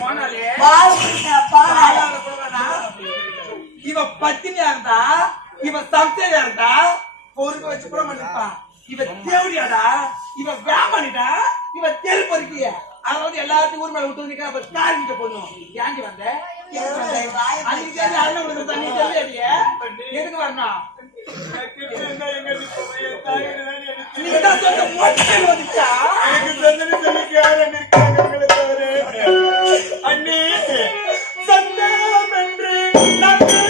போனாலே இவ பத்தினியா இருந்தா இவ சம்சையா இருந்தா பொறுக்க வச்சு கூட பண்ணிப்பா. இவ தேவடியாடா, இவ வேமானிடா, இவ தெரு பொறுக்கிய. அதாவது எல்லாத்தையும் ஊர் மேல விட்டு வந்து காரிக்கிட்ட போடணும். ஏங்கி வந்த அன்னைக்கு அண்ணன் கொடுக்குற தண்ணி தெரியலையே, எதுக்கு வரணும்? நீங்க தான் சொந்த மொட்டை வந்துச்சா அண்ணி சந்தம் என்று நம்பி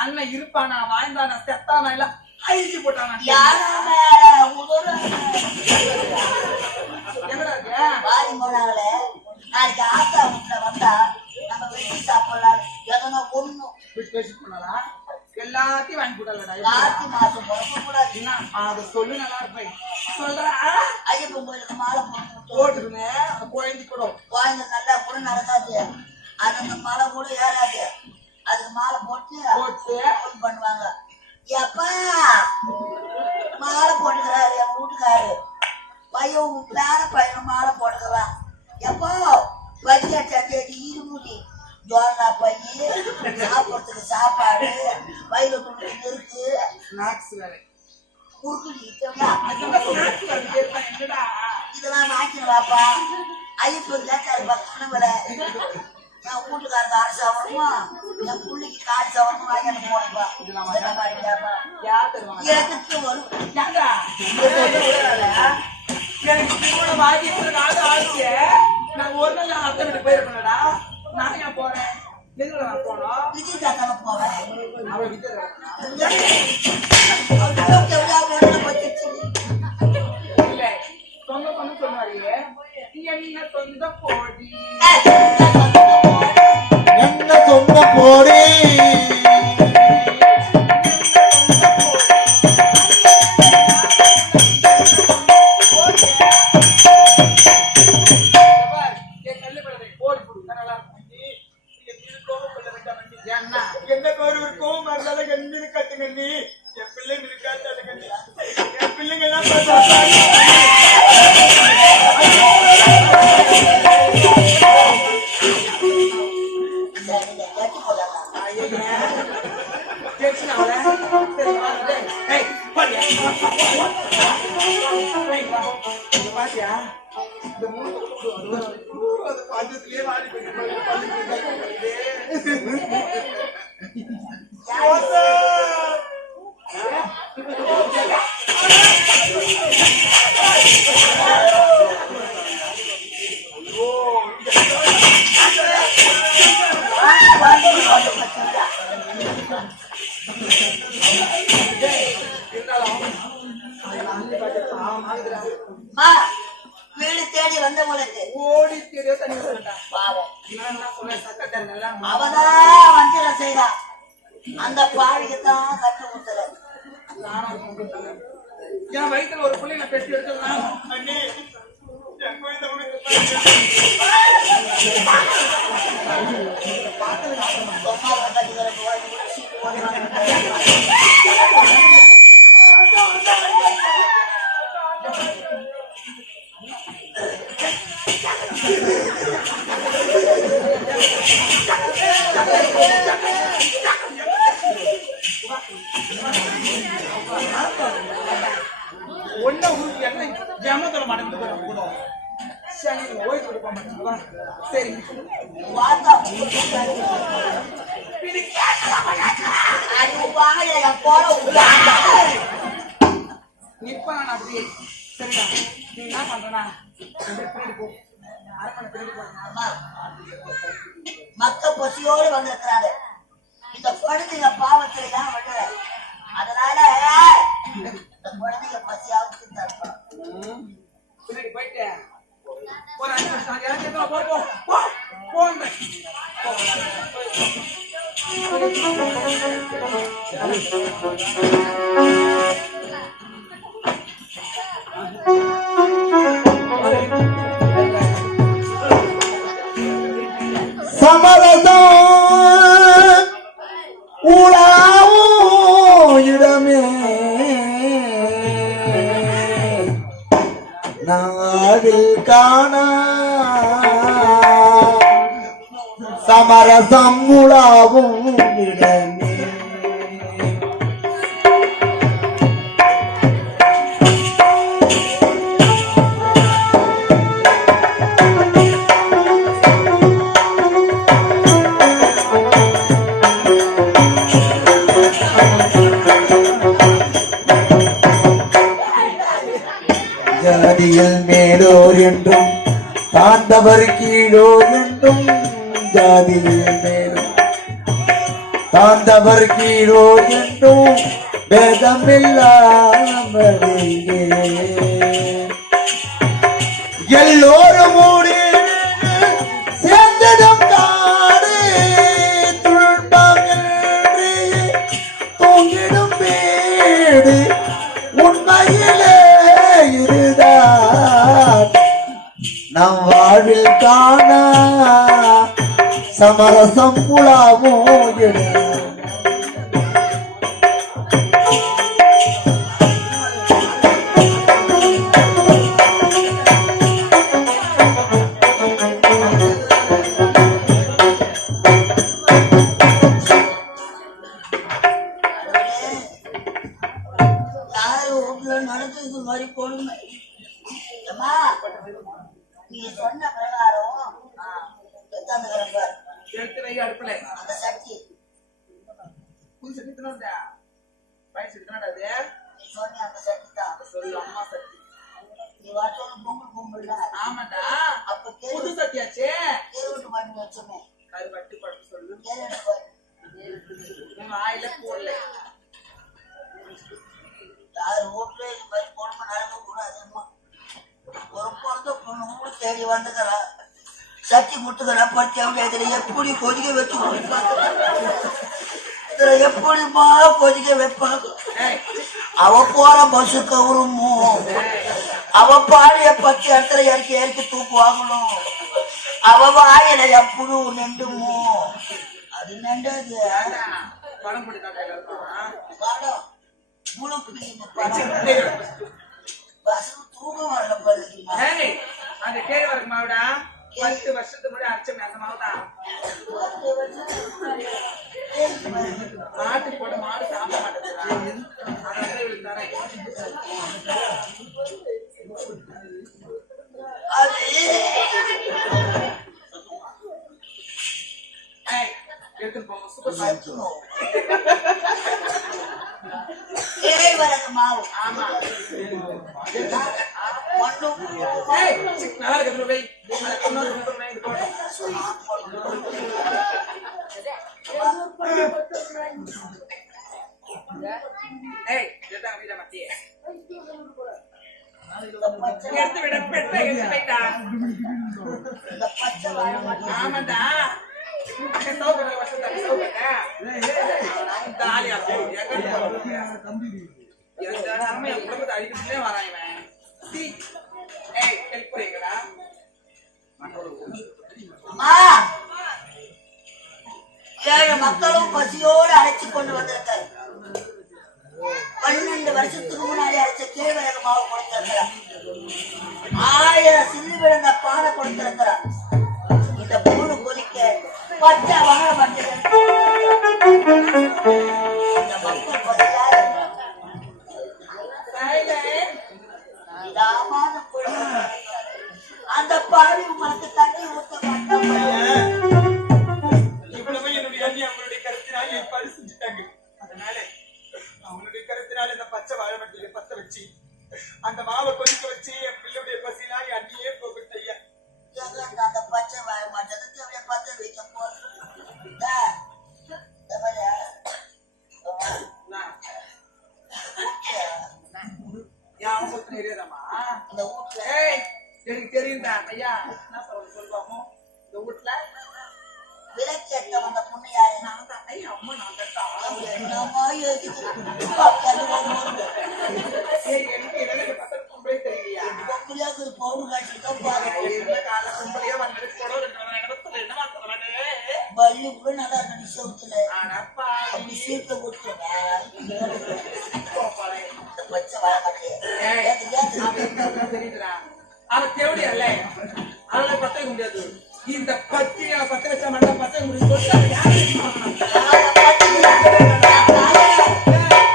அண்ணன் இருப்பானா வாழ்ந்தானா செத்தானா இல்ல அழிச்சு போட்டானா வாரி போனாங்களே நாளைக்கு ஆத்தா வீட்டுல வந்தா நம்ம வெட்டி சாப்பிடலாம் எதனா ஒண்ணும் பண்ணலா எல்லாத்தையும் வாங்கி போடலடா. கார்த்தி மாசம் பிறக்க கூடாது. அதை சொல்லு நல்லா இருப்பேன் சொல்ற. ஐயப்பன் கோயிலுக்கு மாலை போட்டுருங்க. அந்த குழந்தை கூட குழந்தை நல்லா கூட நடக்காது. அது அந்த மலை கூட ஏறாது. அதுக்கு மாலை போட்டு பண்ணுவாங்க. எப்பா மாலை போட்டுக்கிறாரு என் வீட்டுக்காரு பையன் பேர பையன் மாலை போட்டுக்கிறான். எப்போ வச்சியா சட்டி ஈடுமூட்டி ஜோரா பையன் சாப்பிட்றதுக்கு சாப்பாடு வயிறு துணி இருக்கு குறுக்குடி இதெல்லாம் வாங்கிடுவாப்பா. ஐயப்பன் கேட்காருப்பா கனவுல என் வீட்டுக்காரங்க ஆறு சவரமா என் பிள்ளைக்கு காடு சவரமா வாங்கி போடுப்பா. எனக்கு வரும் எனக்கு வாங்கி ஆச்சு. நான் ஒரு நாள் நான் அத்தை விட்டு போயிருப்பேன்டா. நான் ஏன் போறேன்? எதுல நான் போனோம்? விஜய் தாத்தாவை போவேன். அவன் விஜய் இல்ல சொந்த சொந்த சொன்னாரு என்ன சொந்த போடி என்ன சொந்த போடி என்ன ஒரு கோவம் வரலாத கண்ணு கட்டுங்க நீ என் பிள்ளைங்க இருக்காது என் பிள்ளைங்க எல்லாம் பாத்தியா இந்த மூணு பஞ்சத்திலேயே வாடி வீடு தேடி வந்தவங்களுக்கு ஓடி தேடியோ தண்ணி பாவம் சக்கட்டெல்லாம் அவதான் வஞ்சனை செய்யறா. அந்த பாவிக்குத்தான் கட்டு ஊத்தல. என் வயிற்றுல ஒரு பிள்ளைங்க பெற்று எடுத்துக்கலாம். ஒன்ன ஊருக்கு என்ன ஜமத்தல மாட்டேன் கூட சரி ஓய் கொடுக்க மாட்டீங்களா? சரி நிப்பா நான் அப்படியே சரிடா. நீ என்ன பண்றனா அம்மா, மக்க பசியோடு வந்திருக்கிறாங்க. இந்த குழந்தைங்க பாவத்துல தான் விடுற. அதனால இந்த குழந்தைங்க பசியாவது தரணும். பின்னாடி போயிட்டு ஒரு 5 நிமிஷம் இறங்கி போ போ போ போங்க. சமரசம் உலாவும் இடமே நாவில் காண சமரசம் உலாவும் இடமே ஜாதியில் மேலோர் என்றும் தாண்டவர் கீழோர் என்றும் ஜாதியில் மேலோர் தாண்டவர் கீழோர் என்றும் பேதமில்லாமலே எல்லோரும் மூடி சேர்ந்திடும் காடு துன்பமின்றி தூங்கிடும் வீடு உண்மையிலே இதுதான் நம் வாழ்வில் காண சமரசம் புலாவும் நடந்தது மாதிரி கொடுமை. அம்மா, நீ சொன்ன பிரகாரம் எடுத்து வை அடுப்புல. அந்த சக்தி புதுசு எடுத்துனோம்டா. பைசா எடுத்துனடா அது. நீ சொன்ன அந்த சக்தி தான். சொல்லு அம்மா சக்தி. நீ வாட்டோட பொங்கல் பொங்கல்ல. ஆமாடா. அப்ப புது சக்தியாச்சே. கேளுட்டு பண்ணி வச்சோமே. அது வட்டி பட்டு சொல்லு. கேளுட்டு பண்ணி. உங்க ஆயில போடல. யார் வீட்டுல இது மாதிரி பொண்ணு நடக்க கூடாதுமா. ஒரு பொறுத்த பொண்ணு கூட தேடி வந்துக்கிறா. சட்டி முட்டுக்கிறா பச்சை இதுல எப்படி கொதிக்க வச்சு குடிப்பாங்க. இதுல எப்படிமா கொதிக்க வைப்பாங்க. அவ போற பஸ் கவருமோ, அவ பாடிய பச்சை இடத்துல இறக்கி இறக்கி தூக்குவாங்கணும். அவ வாயில எப்படி நின்றுமோ, அது நண்டாது. படம் போட்டு காட்டாங்க. படம் தூக்கம் வரல பாருங்க. அந்த கேழ்வரகு மாவுடா 10 வருஷத்துக்கு முன்னாடி அரைச்சமே அந்த மாவுதான். ஆட்டு போட மாடு சாப்பிட மாட்டேங்கிறா. அதனால இவளுக்கு தரேன். எடுத்துட்டு போங்க. சூப்பர் சாப்பிடுவோம். கேழ்வரகு மாவு. ஆமா. ஒண்ணும் நல்லா இருக்கு வை. இன்னொரு இது போடு. எடுத்தாங்க வீட மத்திய. எடுத்து விட பெட்ட எடுத்து வைடா. இந்த பச்சை வாழை மட்டும். ஆமாடா. சௌகரிய வசதி சௌகரிய. இந்த ஆலியா எங்க நம்ம என் குடும்பத்தை அடிக்கவே வரான் இவன். ஹெல்ப் பண்ணுங்கடா. அம்மா, 7 மக்களும் பசியோடு அழைச்சு கொண்டு வந்திருக்காரு. 12 வருஷத்துக்கு முன்னாடி அழைச்ச கேழ்வரகு மாவு கொடுத்திருக்கிறார். 1000 சில்லு விழுந்த பானை கொடுத்திருக்கிறார். இந்த பூணு கொதிக்க பச்சை வாழை பட்டு இந்த மக்கள் பசியாக இதாமான குழந்தை. அந்த பாவி உங்களுக்கு தண்ணி ஊத்த மாட்டோம். இவ்வளவு என்னுடைய அண்ணி அவங்களுடைய கருத்தினால் ஏற்பாடு செஞ்சுட்டாங்க. அதனால அவங்களுடைய கருத்தினால் இந்த பச்சை வாழை வண்டியில பத்த வச்சு அந்த மாவை கொதிக்க வச்சு என் பிள்ளையுடைய பசினால் என் அண்ணியே எனக்கு தெரியும்டா ஐயா. என்ன சொல்லுவாமோ இந்த வீட்டுல விளக்கேற்ற வந்த பொண்ணு யாரு? நான் தான். ஐயா அம்மா நான் கேட்டா என்னமா யோசிச்சு எனக்கு எனக்கு பத்தல் பொம்பளை தெரியலையா? பொம்பளையாக பவுன் காட்சிதான் பாருங்க. என்ன கால பொம்பளையே வந்து கூட இடத்துல என்ன மாத்தலானே பள்ளி கூட நல்லா இருக்கு. செவுத்துல ஆனாப்பா அப்படி சீட்டை போட்டுருவேன். இந்த பச்சை வர மாட்டேன். தெரியுதுடா அவன் தேவடி அல்ல அவளை பத்த முடியாது. இந்த பத்தி பத்த வச்ச மண்டா பத்த முடியும்.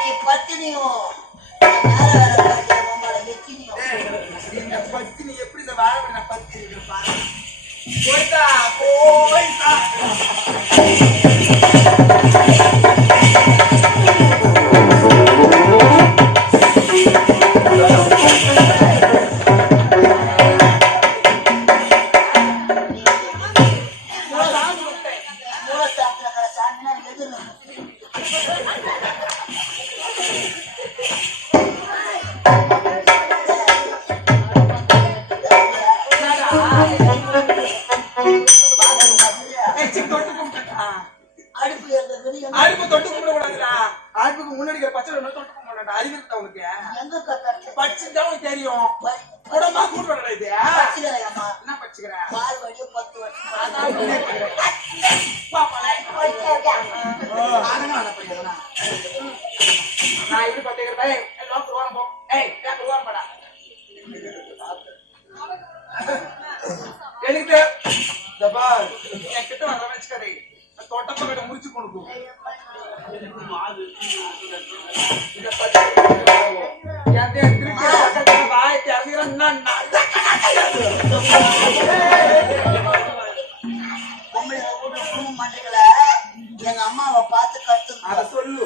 நீ பத்தினியும் மேல வேலை காட்டிய பொம்மால வெச்சினியும். இந்த பத்தி நீ எப்படி இந்த வாழ நான் பத்தி பாரு. போயிட்டா போயிட்டா மூலஸ்தானத்துல இருக்கிற சாமினா எதிர்ல அடுப்பு அடுப்பு தொட்டு கும்பிட கூடாதுடா. அடுப்புக்கு முன்னாடி பச்சை தொட்டு கும்பிடா. அறிவு இருக்கா உனக்கு? எங்க கத்தாச்சு பச்சுதான் உனக்கு தெரியும். கூடமா கூப்பிடுறா இது. பச்சிலையம்மா என்ன பச்சுக்கிற? பால் வடிய 10 வருஷம் நான் எப்படி பத்துக்கிறேன்? லோக்கல் வாரம் போ. லோக்கல் வாரம் படா. எனக்கு என் கிட்ட வர வச்சுக்காரு. தொட்ட பக்கத்தை முடிச்சு கொண்டு குடும்ப மாட்டீங்கள எங்க அம்மாவை பார்த்து கத்து அதை சொல்லு.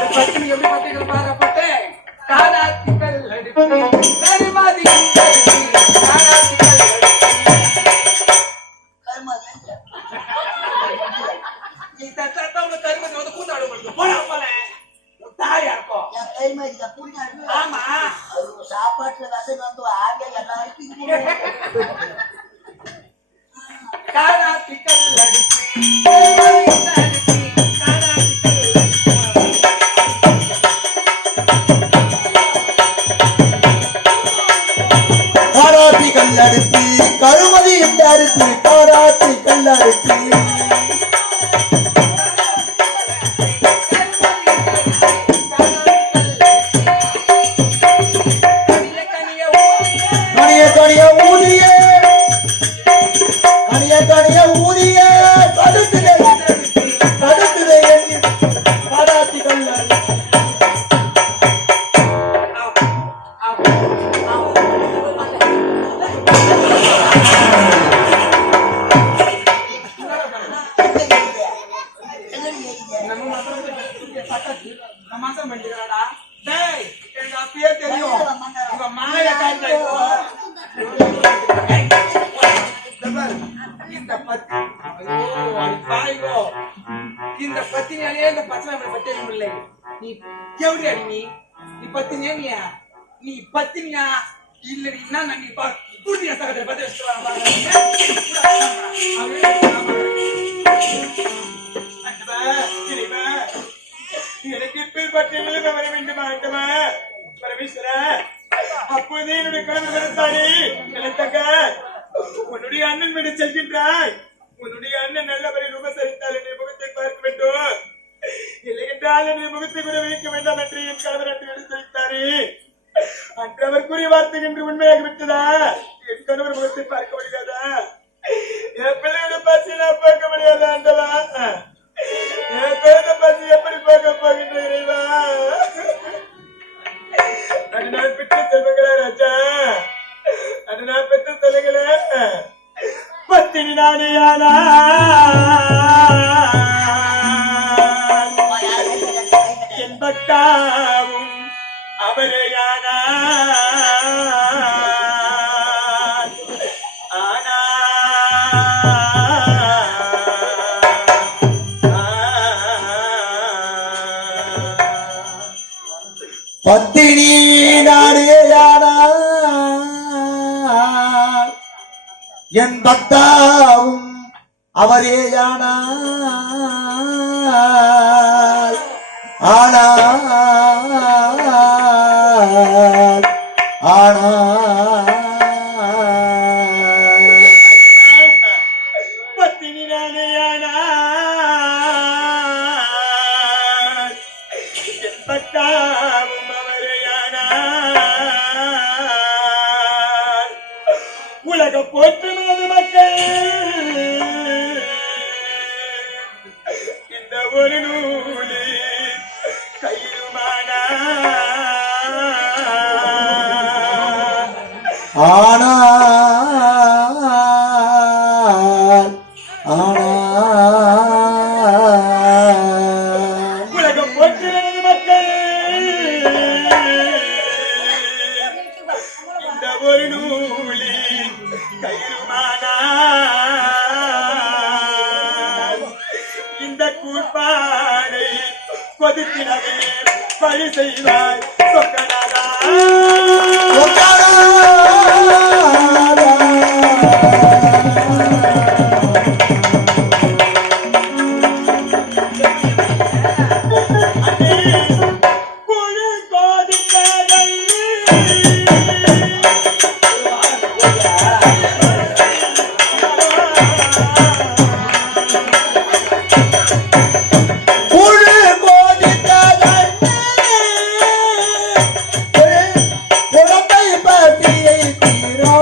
எப்படி பாத்தீங்க பாருப்பட்டு காதாத்திகள் நடிமாதி நீ தட்டாத்தவங்க கருமதி வந்து கூத்தாடு கொடுத்து போடா போல தாயா இருக்கும். என் கைமதிக்க புண்ணாடு ஆமா சாப்பாட்டுல வசதி வந்து ஆவியா எல்லாருக்கும் காதாத்திகள் காராத்தி கல்லடுப்பி கருமதி இந்த அரிசி காராத்தி கல்லடுப்பி கனிய கனிய ஊதிய கனிய கனிய ஊதிய தடுக்குதே தடுக்குதே காராத்தி கல்லடுப்பி மாசம் பண்ணிக்கிறாடா. டேய் எனக்கு அப்பயே தெரியும் உங்க மாய காட்டு இந்த பத்தி இந்த பத்தினியாலே இந்த பச்சை பத்தி இல்லை. நீ கேவடி அடி நீ பத்தினியா நீ பத்தினியா இல்ல என்ன நீ கூட்டிய சகத்தை பத்தி எனக்கு இப்பேற்பட்ட வர வேண்டுமா பரமேஸ்வர? அப்போதே என்னுடைய கணவர் வருத்தாரே நினைத்தக்க உன்னுடைய அண்ணன் வீடு செல்கின்றாய். உன்னுடைய அண்ணன் நல்லவரை உபசரித்தால் என்னுடைய முகத்தை பார்க்க வேண்டும், இல்லை என்றால் என்னுடைய முகத்தை கூட வைக்க வேண்டாம் என்று என் கணவர் அன்று எடுத்து வைத்தாரே. அன்று அவர் கூறிய வார்த்தை என்று உண்மையாக விட்டதா? என் கணவர் முகத்தை பார்க்க முடியாதா? என் பிள்ளையோட பசி நான் பார்க்க முடியாதா? அந்தவா என் குழந்தை பசி எப்படி பார்க்க போகின்ற இறைவா? அது நான் பெற்ற செல்வங்களா ராஜா, அது நான் பெற்ற செல்வங்களே. பத்தினி நானே ஆனா என்பக்காவும் அவரையானா பத்தினி நாடேயானா என் பக்தாவும் அவரேயானா ஆனா ஆனா பத்தினி நானேயானா என் பக்தாவும் அவரையானா உலக போற்றுவது மக்கள் இந்த ஒரு நூலி கையுமானா ஆனா ஆனா உலகம் போற்றுவது மக்கள் இந்த ஒரு நூலி கையுமானா இந்த கூட்பாடை கொதித்தினவே பழி செய்வாய் சொக்கநாதா குழு கோதித்ததை புழு கோதித்ததன்னே குழந்தை பசியை தீரோ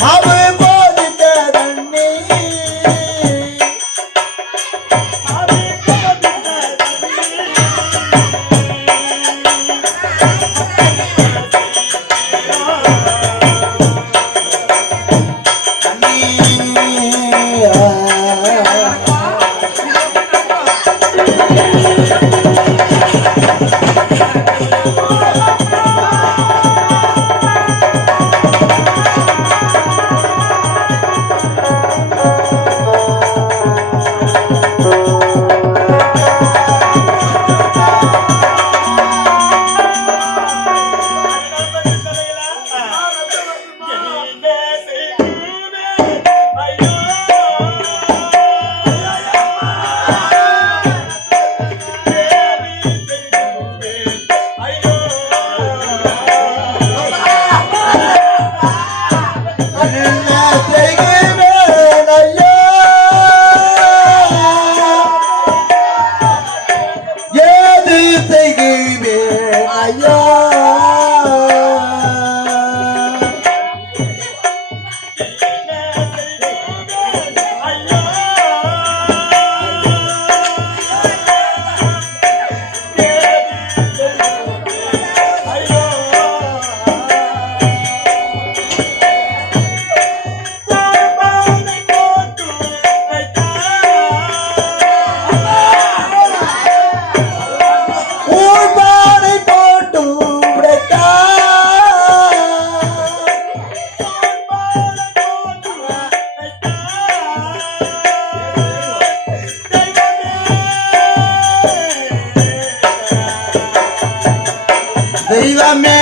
மாவு கோதித்ததன்னே ஏது செய்கிறேன் ஐயா ஊர்பானை போட்டு உடைத்தா தெய்வமே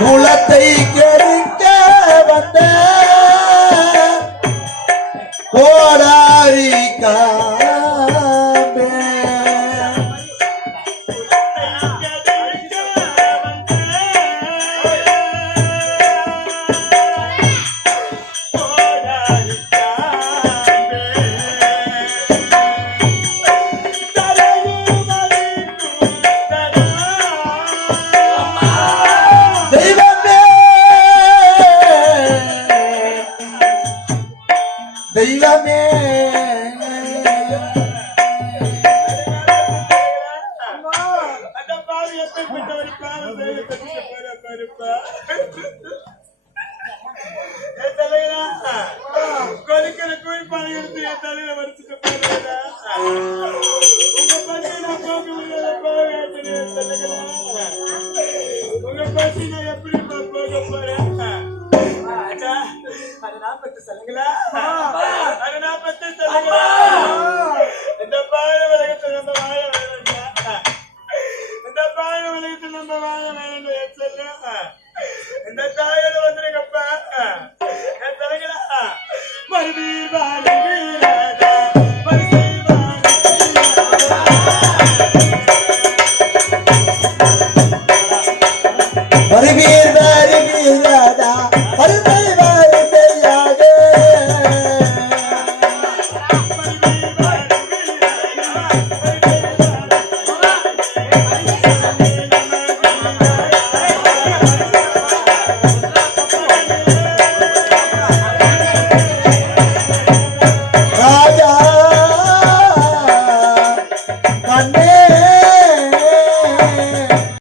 குலத்தை கெடுக்க வந்த கோடாரி காம்பே தலையும் இருப்பா கொதிக்கிற குழிப்பானை எடுத்து என் தலையில வடிச்சுட்டு போறா உங்க பசி நான் போக உங்க பசி நான் எப்படி போக போறேன் அதை நான் பத்து சொல்லுங்களா அதை நான் பத்து சொல்லுங்களா